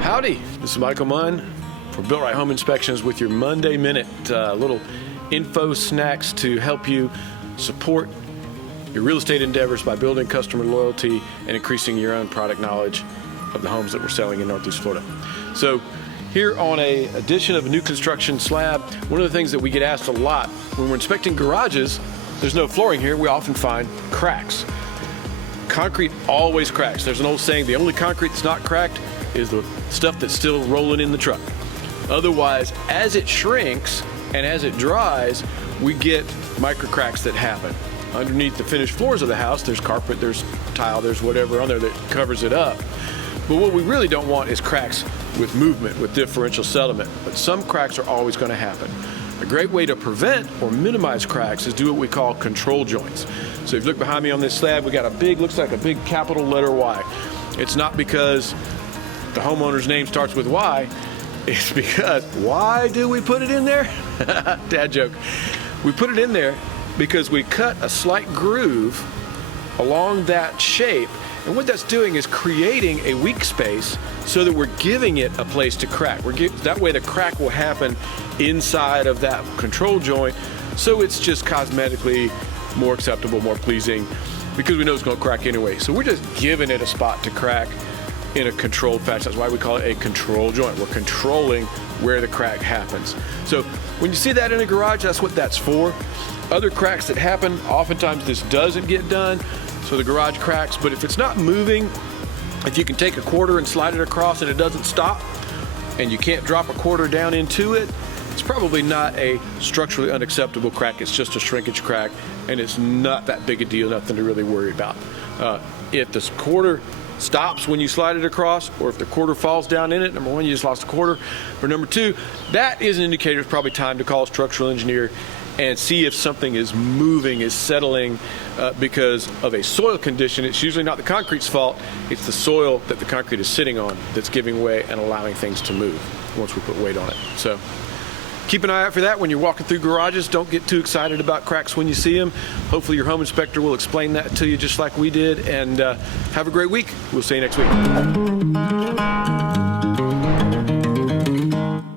Howdy, this is Michael Munn for Built Right Home Inspections with your Monday Minute. Little info snacks to help you support your real estate endeavors by building customer loyalty and increasing your own product knowledge of the homes that we're selling in Northeast Florida. So here on a edition of a new construction slab, one of the things that we get asked a lot when we're inspecting garages, there's no flooring here, we often find cracks. Concrete always cracks. There's an old saying, the only concrete that's not cracked is the stuff that's still rolling in the truck. Otherwise, as it shrinks and as it dries, we get micro cracks that happen. Underneath the finished floors of the house, there's carpet, there's tile, there's whatever on there that covers it up. But what we really don't want is cracks with movement, with differential settlement. But some cracks are always going to happen. A great way to prevent or minimize cracks is do what we call control joints. So if you look behind me on this slab, we got a big, looks like a big capital letter Y. It's not because the homeowner's name starts with Y, it's because, why do we put it in there? Dad joke. We put it in there because we cut a slight groove along that shape, and what that's doing is creating a weak space so that we're giving it a place to crack. That way the crack will happen inside of that control joint, so it's just cosmetically more acceptable, more pleasing, because we know it's going to crack anyway. So we're just giving it a spot to crack in a controlled fashion. That's why we call it a control joint. We're controlling where the crack happens. So when you see that in a garage, that's what that's for. Other cracks that happen, oftentimes this doesn't get done, so the garage cracks, but if it's not moving, if you can take a quarter and slide it across and it doesn't stop, and you can't drop a quarter down into it, it's probably not a structurally unacceptable crack. It's just a shrinkage crack, and it's not that big a deal, nothing to really worry about. If this quarter stops when you slide it across, or if the quarter falls down in it, number one, you just lost a quarter, or number two, that is an indicator it's probably time to call a structural engineer and see if something is moving, is settling because of a soil condition. It's usually not the concrete's fault, it's the soil that the concrete is sitting on that's giving way and allowing things to move once we put weight on it. So keep an eye out for that when you're walking through garages. Don't get too excited about cracks when you see them. Hopefully your home inspector will explain that to you just like we did, and have a great week. We'll see you next week.